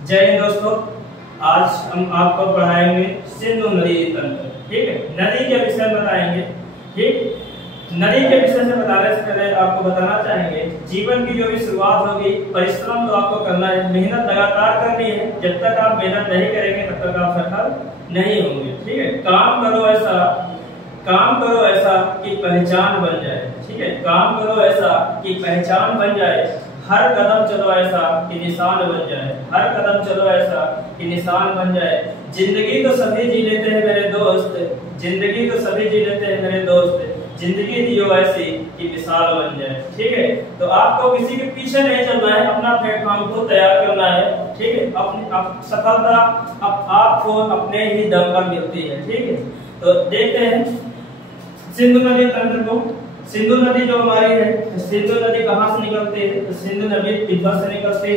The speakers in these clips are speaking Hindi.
जय हिंद दोस्तों। आज हम आपको पढ़ाएंगे सिंधु नदी तंत्र। ठीक है, नदी के विषय में बताएंगे। ठीक, नदी के विषय से बताने से पहले आपको बताना चाहेंगे जीवन की जो भी शुरुआत होगी, परिश्रम तो आपको करना है, मेहनत लगातार करनी है। जब तक आप मेहनत नहीं करेंगे तब तक आप सफल नहीं होंगे। ठीक है, काम करो ऐसा कि पहचान बन जाए। ठीक है, काम करो ऐसा कि पहचान बन जाए। हर कदम चलो ऐसा कि निशान बन जाए। हर कदम चलो ऐसा कि निशान बन जाए। जिंदगी तो सभी जी लेते हैं मेरे दोस्त, जिंदगी तो सभी जी लेते हैं मेरे दोस्त। जिंदगी जियो ऐसी कि मिसाल बन जाए। ठीक है, तो आपको किसी के पीछे नहीं चलना है, अपना प्लेटफॉर्म को तैयार करना है। ठीक है, अपनी सफलता आपको अपने ही दम पर मिलती है। ठीक है, तो देखते हैं सिंधु नदी तंत्र को। सिंधु नदी जो हमारी है, सिंधु नदी कहाँ से निकलती है? तो सिंधु नदी तिब्बत से निकलती है।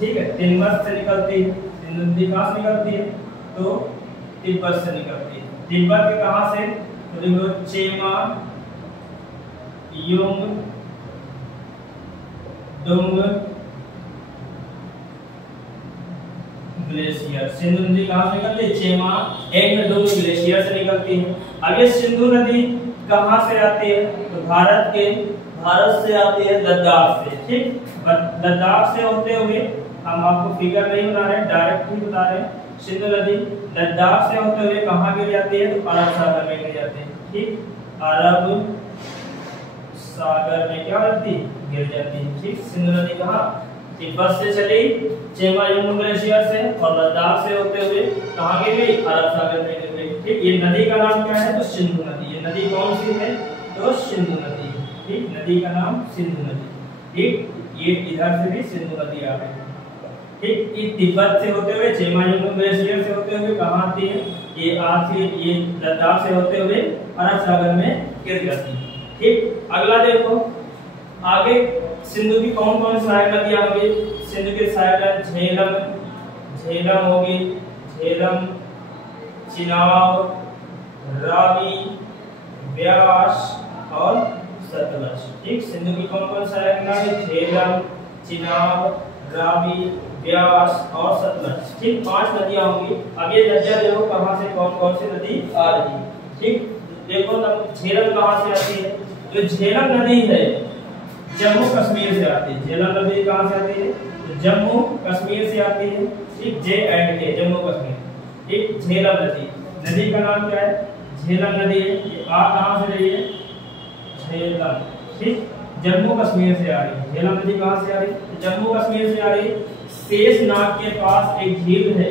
ठीक है, तिब्बत से निकलती है। सिंधु नदी कहाँ से निकलती है? तो तिब्बत से निकलती है। तिब्बत के कहाँ से? तो देखो चेमा युंग डुंग ग्लेशियर। सिंधु नदी कहाँ से निकलती है? चेमा एंग डुंग ग्लेशियर से निकलती है। अब ये सिंधु नदी कहाँ से आती है? तो भारत से आती है, लद्दाख से। ठीक, लद्दाख से होते हुए, हम आपको फिगर नहीं बता रहे, डायरेक्ट ही बता रहे हैं। सिंधु नदी लद्दाख से होते हुए कहाँ गिर जाती है? तो अरब सागर में गिर जाती है। ठीक, अरब सागर में क्या होती है? गिर जाती है। ठीक, सिंधु नदी कहाँ? तिब्बत से चली चेमा युंग ग्लेशियर से और लद्दाख से होते हुए कहाँ गिर गई? अरब सागर में गिर गई। ठीक, ये नदी का नाम क्या है? तो सिंधु नदी। ये नदी कौन सी है? तो सिंधु नदी। ठीक, नदी का नाम सिंधु नदी। ठीक, ये इधर से भी सिंधु नदी आ गई। ठीक, ये तिब्बत से होते हुए चेमा युंग ग्लेशियर से होते हुए कहाँ आती है? ये आती है, ये लद्दाख से होते हुए अरब सागर में गिर जाती है। ठीक, अगला देखो आगे सिंधु की कौन कौन सहायक नदियां होंगी? सिंधु की सहायक झेलम होगी, झेलम, चिनाब, रावी, व्यास और सतलज। ठीक, सिंधु की कौन कौन सहायक नदी? झेलम, चिनाब, रावी, व्यास और सतलज। ठीक, 5 नदियां होंगी। अब ये नदियां देखो कहां से कौन कौन सी नदी आ रही है। ठीक, देखो झेलम कहां से आती है? जो झेलम नदी है जम्मू कश्मीर से आती है। झेलम नदी कहां से आती है? तो जम्मू कश्मीर से आती है। ठीक, J&K जम्मू कश्मीर। ठीक, झेलम नदी का नाम क्या है? झेलम नदी है। ये आ कहां से रही है? झेलम। ठीक, जम्मू कश्मीर से आ रही है। झेलम नदी कहां से आ रही है? जम्मू कश्मीर से आ रही है। शेषनाग के पास एक झील है,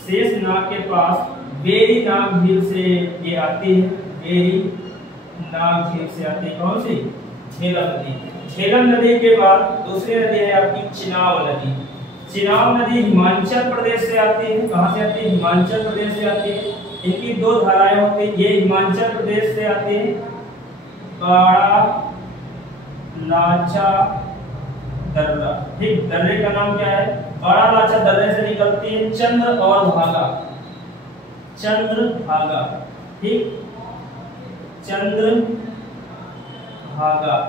शेषनाग के पास बेरी नाग झील से ये आती है। बेरी नाग झील से आती है कौन सी? झेलम नदी। झेलम नदी के बाद दूसरी नदी है आपकी चिनाब नदी। चिनाब नदी हिमाचल प्रदेश से आती है। कहां से आती है? हिमाचल प्रदेश से आती है। इनकी 2 धाराएं होती है। ये हिमाचल प्रदेश से आती है, बड़ा लाचा दर्रा। ठीक, दर्रे का नाम क्या है? बड़ा लाचा दर्रे से निकलती है चंद्रभागा। ठीक, चंद्रभागा।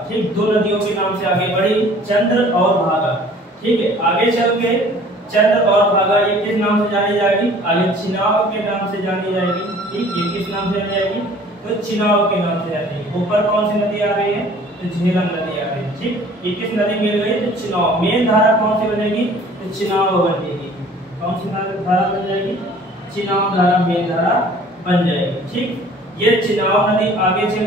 ठीक, 2 नदियों के नाम से आगे बढ़ी, चंद्र और भागा। ठीक है, आगे चल के चंद्र और भागा ये किस नाम से जानी जाएगी? आगे चिनाब के नाम से जानी जाएगी। ठीक, ये किस नाम से जानी जाएगी? तो चिनाब के नाम से जाएगी। ऊपर कौन सी नदी आ रही है? तो झेलम नदी आ रही है। ठीक, ये किस नदी मिल गई? तो चिनाब। मेन धारा कौन सी बनेगी? तो चिनाब बनेगी। कौन सी धारा बन जाएगी? चिनाब धारा मेन धारा बन जाएगी। ठीक, ये चिनाब नदी आगे चल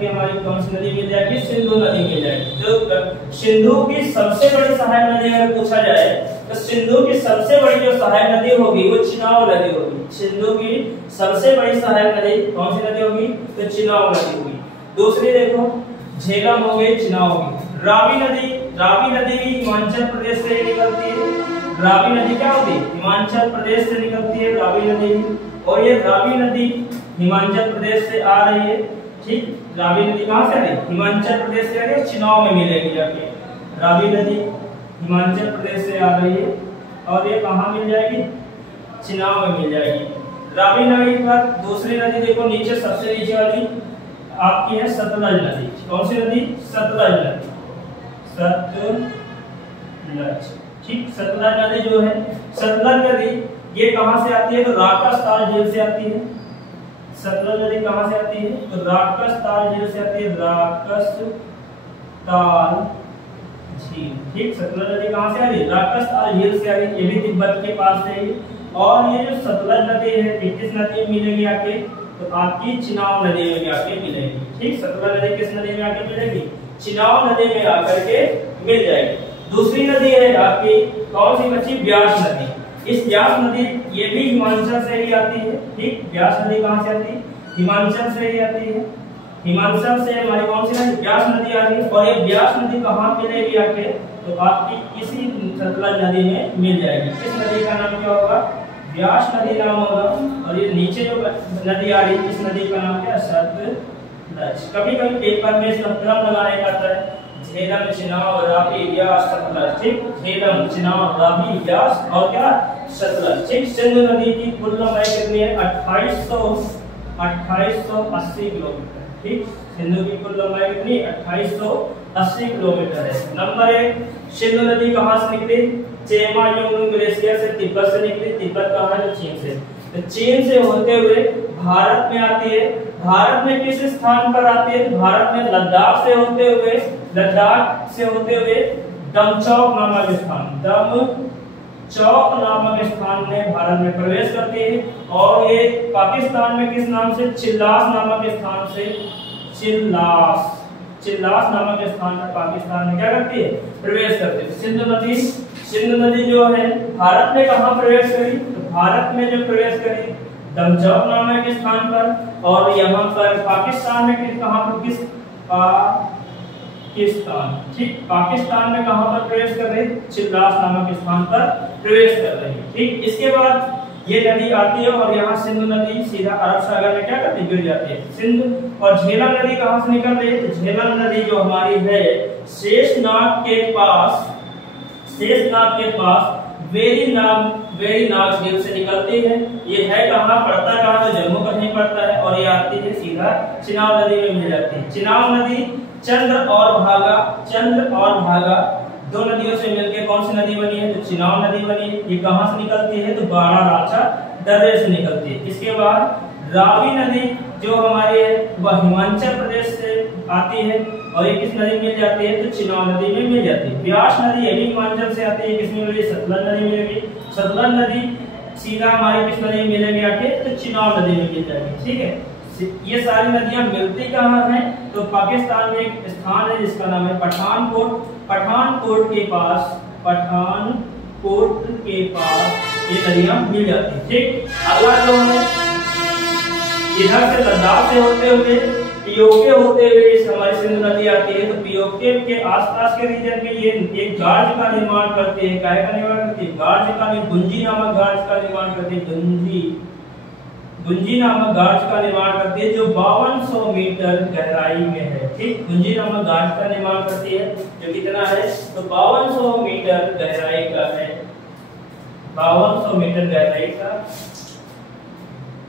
के हमारी कौन सी नदी मिल जाएगी? सिंधु नदी मिल जाएगी। तो सिंधु की सबसे बड़ी सहायक नदी अगर पूछा जाए तो सिंधु की सबसे बड़ी जो सहायक नदी होगी वो चिनाब नदी होगी। सिंधु की सबसे बड़ी सहायक नदी कौन सी नदी होगी? तो चिनाब नदी होगी। दूसरी देखो झेलम हो गई, चिनाब होगी। रावी नदी भी हिमाचल प्रदेश से निकलती है। रावी नदी क्या होती है? हिमाचल प्रदेश से निकलती है रावी नदी। और ये रावी नदी हिमाचल प्रदेश से आ रही है। ठीक, रावी नदी कहां से आ रही है? हिमाचल प्रदेश से आ रही है, चिनाब में मिलेगी जाके। रावी नदी हिमाचल प्रदेश से आ रही है और ये कहां मिल जाएगी? चिनाब में मिल जाएगी। रावी नदी के बाद दूसरी नदी देखो नीचे सबसे नीचे वाली आपकी है सतलज नदी। कौन सी नदी? सतलज नदी। सतलज। ठीक, सतलज नदी जो है, सतलज नदी ये कहां से आती है? तो राकसताल झील से आती है। सतलज नदी कहां से आती है? तो राकसताल झील से आती है, राकसताल झील। ठीक, सतलज नदी कहां से आ रही है? राकसताल झील से आ रही है, ये भी तिब्बत के पास है। और ये जो सतलज नदी है किस नदी में मिलेगी आके? तो आपकी चिनाब नदी में आके मिलेगी। ठीक, सतलज नदी किस नदी में आके मिलेगी? चिनाब नदी में आकर के मिल जाएगी। दूसरी नदी है आपकी कौन सी बची? व्यास नदी। इस व्यास नदी ये भी हिमाचल से ही आती है। ठीक, व्यास नदी कहां से आती है? हिमाचल से ही आती है। हिमाचल से हमारी कौन सी नदी? व्यास नदी आ रही है। और ये व्यास नदी कहां मिलेगी आके? तो आपकी इसी सतलज नदी में मिल जाएगी। इस नदी का नाम क्या होगा? व्यास नदी नाम होगा। और ये नीचे जो नदी आ रही है इस नदी का नाम क्या? सतलज। कभी कभी पेपर में इसका क्रम लगाने का आता है, झेलम, चिनाब, रावी, व्यास, सतलज। ठीक, झेलम, चिनाब, रावी, व्यास और क्या? सतलज। ठीक, सिंधु नदी की कुल लंबाई कितनी है? 2880 किलोमीटर। ठीक, सिंधु की कुल लंबाई कितनी? 2880 किलोमीटर है। नंबर 1, सिंधु नदी कहां से निकली? चेमा योंगनुंग ग्लेशियर से तिब्बत से निकली। तिब्बत कहां है? चीन से। तो चीन से होते हुए भारत में आती है। भारत में किस स्थान पर आती है? भारत में लद्दाख से होते हुए दमचौक नामक स्थान में भारत में प्रवेश करती है। और ये पाकिस्तान में किस नाम से? चिल्लास नामक स्थान से, चिल्लास नामक स्थान पर पाकिस्तान में क्या करती है? प्रवेश करती है। सिंधु नदी जो है भारत में कहां प्रवेश करी? तो भारत में जो प्रवेश करी दमचौक नामक स्थान पर। और यहाँ पर पाकिस्तान में कहां पर? पाकिस्तान। ठीक, पाकिस्तान में कहां पर प्रवेश कर रही? चिल्लास नामक स्थान पर प्रवेश कर रही है। ठीक, इसके बाद ये नदी आती है और यहाँ सिंधु नदी सीधा अरब सागर में क्या करती है? गिर जाती है। सिंधु और झेलम नदी कहां से निकल रही है? तो झेलम नदी जो हमारी है शेषनाग के पास वेरीनाग झील से निकलती है। ये है कहां? पड़ता कहां? तो जम्मू कश्मीर पड़ता है। और ये आती है सीधा चिनाब नदी में मिल जाती है। चिनाब नदी चंद्र और भागा दो नदियों से मिलकर कौन सी नदी बनी है? तो चिनाब नदी बनी है। ये कहां से निकलती है? तो बारालाचा दर्रे से निकलती है। इसके बाद रावी नदी जो हमारी है वह हिमाचल प्रदेश से आती है। और ये किस नदी में मिल जाती है? तो चिनाब नदी में मिल जाती है। व्यास नदी ये भी हिमाचल से आती है। किसमें मिलेगी? सतलज नदी में मिलेगी। सतलज नदी सीधा हमारी किस नदी में मिलेगी आके? तो चिनाब नदी में मिल जाएगी। ठीक है, ये सारी नदियां मिलती कहां हैं? तो पाकिस्तान में एक स्थान है जिसका नाम है पठानकोट। पठानकोट के पास ये नदियां मिल जाती है। ठीक, अगला जो है इधर से लद्दाख से होते हुए पीओके होते हुए इस हमारी सिंधु नदी आती है। तो पीओके के आसपास के रीजन में ये एक गार्ज का निर्माण करती है। काय का निर्माण करती है? गुंजी नामक गार्ज का निर्माण करती है। गुंजी नामक गार्ज का निर्माण करती है जो 5200 मीटर गहराई में है। ठीक, गुंजी नामक गार्ज का निर्माण करती है जो कितना है? तो 5200 मीटर गहराई का है। 5200 मीटर गहराई का